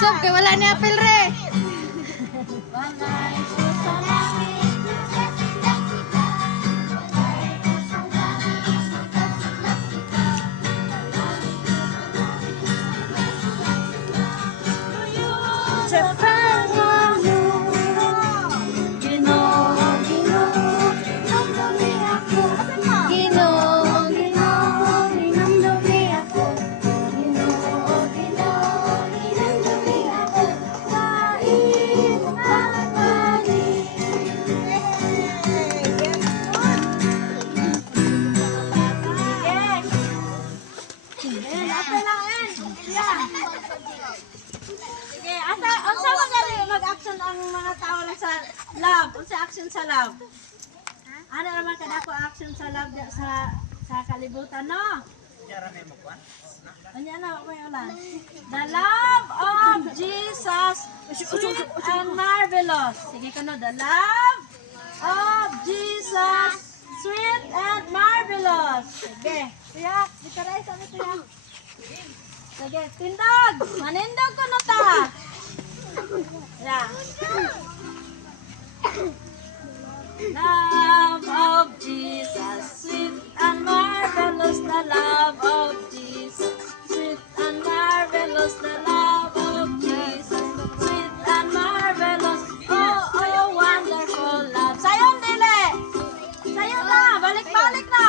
Usap kay wala ni apil re. Mag-action ang mga tao lang sa love. Unsa action sa love? Ano naman kada ko action sa love sa kalibutan, no? Ano na ko yung ulan? The love of Jesus, sweet and marvelous. Sige ko no, the love of Jesus, sweet and marvelous. Sige. Kuya, ditaray sa amin, kuya. Sige, tindog. Manindog ko no ta. Yeah. Love of Jesus, sweet and marvelous, the love of Jesus, sweet and marvelous, the love of Jesus, sweet and marvelous, oh, oh, wonderful love. Sayon dili! Sayon na! Balik-balik na!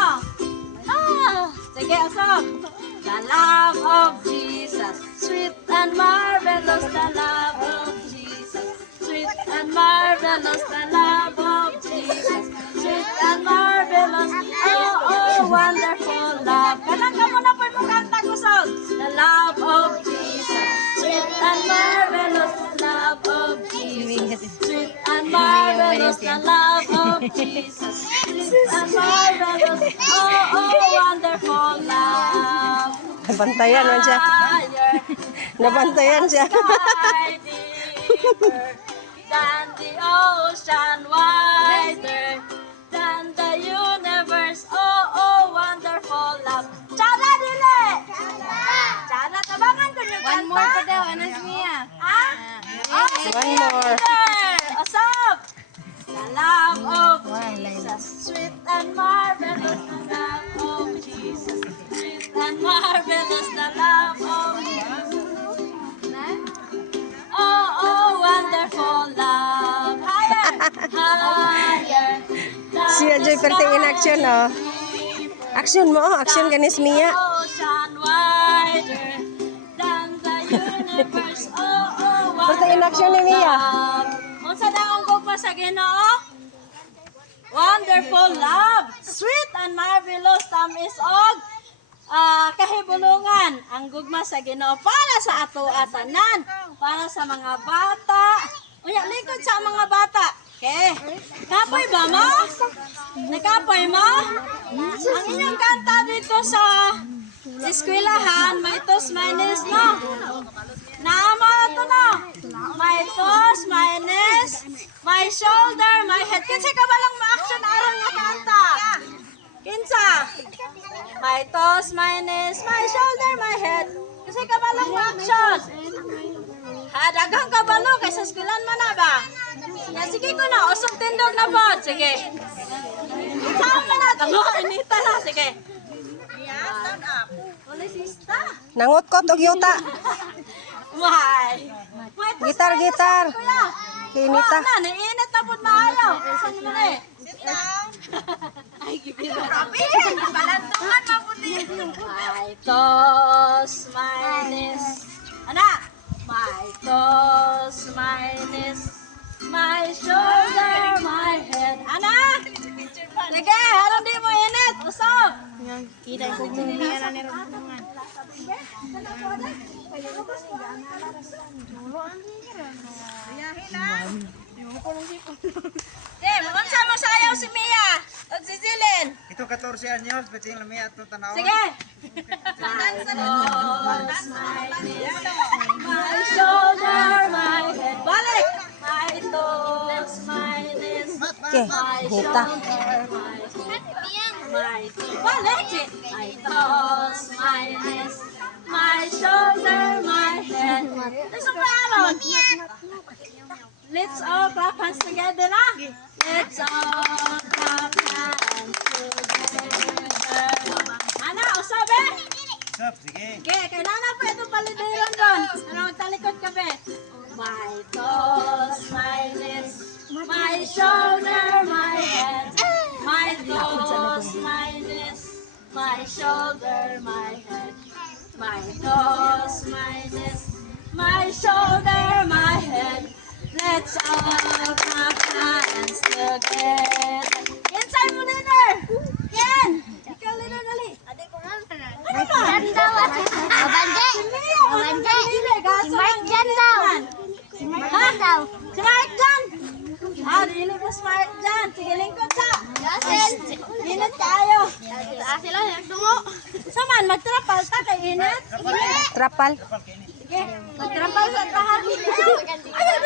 Ah! Sige, asok! The love of Jesus, sweet and marvelous, the love of Jesus, sweet and marvelous, the love of Jesus, sweet and marvelous, oh, oh, wonderful love. Kanang ka muna po yung kanta ko, song. The love of Jesus, sweet and marvelous, the love of Jesus, sweet and marvelous, the love of Jesus, sweet and marvelous, oh, oh, wonderful love. Nabantayan man siya. Nabantayan siya. Than the ocean wider, than the universe, oh, oh, wonderful love. Chara dili! Chara, tabangan ko yung kanta. One more pa daw, anas Mia. Ha? Oh, One more. Asap! The love of Jesus, sweet and marvelous, the love of Jesus, sweet and marvelous, the love of Jesus. Oh, oh, wonderful love. Higher, higher. Siya Joy perti in action oh. Action mo oh, action ganis Mia. Ocean wider than the universe. Oh, oh, Perti in action ni Mia. Unsa daong ko pa sa Ginoo? Wonderful love, sweet and marvelous, tamis og kahibulungan ang gugma sa Ginoo para sa ato atanan, para sa mga bata. Unya likod sa mga bata. Okay. Kapoy ba mo? Nakapoy mo? Ang inyong kanta dito sa eskwelahan, may tos, minus, no? Naamo ito, no? May tos, minus, my shoulder, my head. Kinsa ka ba lang ma-action aron nga kanta? Kinsa? My toes, my knees, my shoulder, my head. Kasi kabalong mo action. Dagang kabalo, kaysa eskulan man na ba? Ya, sige ko na, usok tindog na po. Sige. Saan mo na? Tamo, inita na. Sige. Stand up. Polisista. Nangot ko og yuta. May. Gitar, gitar. Kinita. Na, nainit na po maayo. Saan mo na eh? Sit down. Ay, gibiro. Balantungan mabuti. My toes, my knees. Anak. My toes, my knees. My shoulder, my head. Anak. Sige, harang di mo init. Usap. Kita ko muna na ni Romungan. Unsa mo sayaw si Mia? Og si Zilin. Ito 14 anyos, pwede yung lamia ito tanaw. Sige. My shoulder, my head. Balik. My toes, my knees. Okay, My hita. shoulder, my head. My toes. Balik. My toes, my knees. My shoulder, my head. Ay, sobrang on. Let's all clap hands together, ah. Let's all clap hands together. Ana, usabe? Sup, sige. Okay, kailangan po itong palidiran doon. Ano, talikod ka, be? My toes, my knees, my shoulder, my head. My toes, my knees, my shoulder, my head. My toes, my knees, my shoulder, my head. Let's all clap hands together. Yan, sa'yo mo, leader! Yan! Ikaw, leader, dali. Ano ba? Si Mark Jan! Ah, dili po si Mark Jan. Sige, lingkod sa. Init tayo. Sila, nagtungo. Saman, magtrapal ta kay init. Trapal. Sige, magtrapal sa tahan. Ayun,